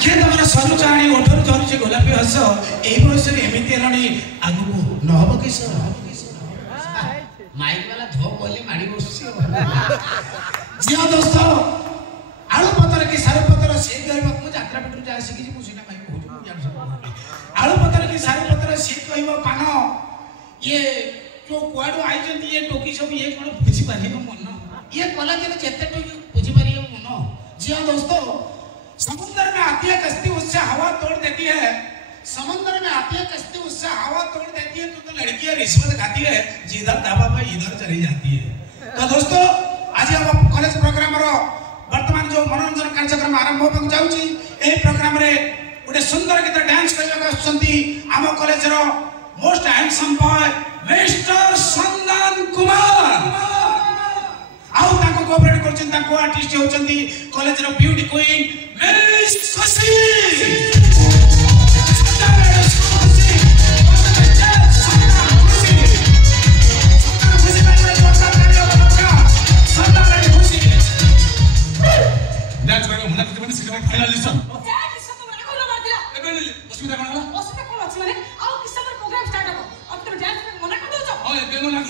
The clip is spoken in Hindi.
आखिर तुम सरू चाणी ओठर झरुचे गोलापी हस ए बयस एमती हेलानी आगु नहब किस माइक वाला धो बोली माड़ी बससी जिया दोस्त आलू पतर की सारू पतर से कहबा मु यात्रा पटर जा सिकी मु सिना भाई बहुत जान सब आलू पतर की सारू पतर से कहबा पान ये जो कुआडो आइजंती ये टोकी सब ये कोन बुझी पारियो मन ये कॉलेज में जेते टोकी बुझी पारियो मन जिया दोस्त समुद्र में आती है कश्ती उससे हवा तोड़ देती है समुद्र में आती है कश्ती उससे हवा तोड़ देती है तो लड़कियां रिश्वत खाती है जिधर दाबा पे इधर चली जाती है। तो दोस्तों आज हम कॉलेज प्रोग्राम रो वर्तमान जो मनोरंजन कार्यक्रम आरंभ होबक जाउची ए प्रोग्राम रे गोटे सुंदर गीत डांस करबा आछंती आम कॉलेज रो मोस्ट हैंडसम बॉय मिस्टर संदन कुमार आउ ताको कोऑपरेट करछन ताको आर्टिस्ट होचंती कॉलेज रो ब्यूटी क्वीन मिस खुशी डांस करबो मुना के माने सिनेमा फाइनलिस्ट लिसन तो माने कोला मारतिला एबे असुविधा कोन होला असुविधा कोन अछि माने आउ किस पर प्रोग्राम स्टार्ट हो अब तुम डांस में मना कर दो हां एबे मना